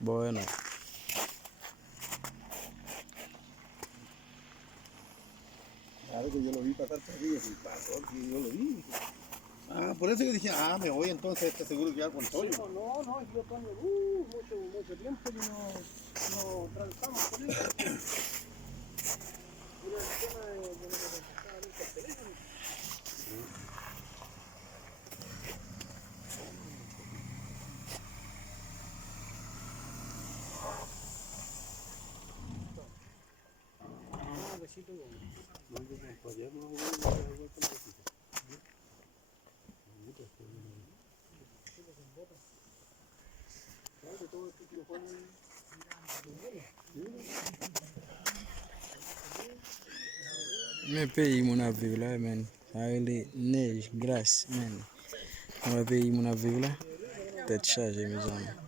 Bueno. Claro que yo lo vi pasar por ahí, y pasó, y yo lo vi. Ah, por eso que dije, me voy entonces, este seguro que ya con Toño. Sí, no, yo Toño, mucho tiempo que no tratamos con él. Mira el tema de no me contestaba nunca el teléfono. Un besito, No, yo todavía no voy a dar vuelta un poquito. claro, todo esto que lo ponen. Mais pays mon a vivre là, man. Avec les neiges, glace, man. Mon pays mon a vivre là. Tête chargée, mes amis.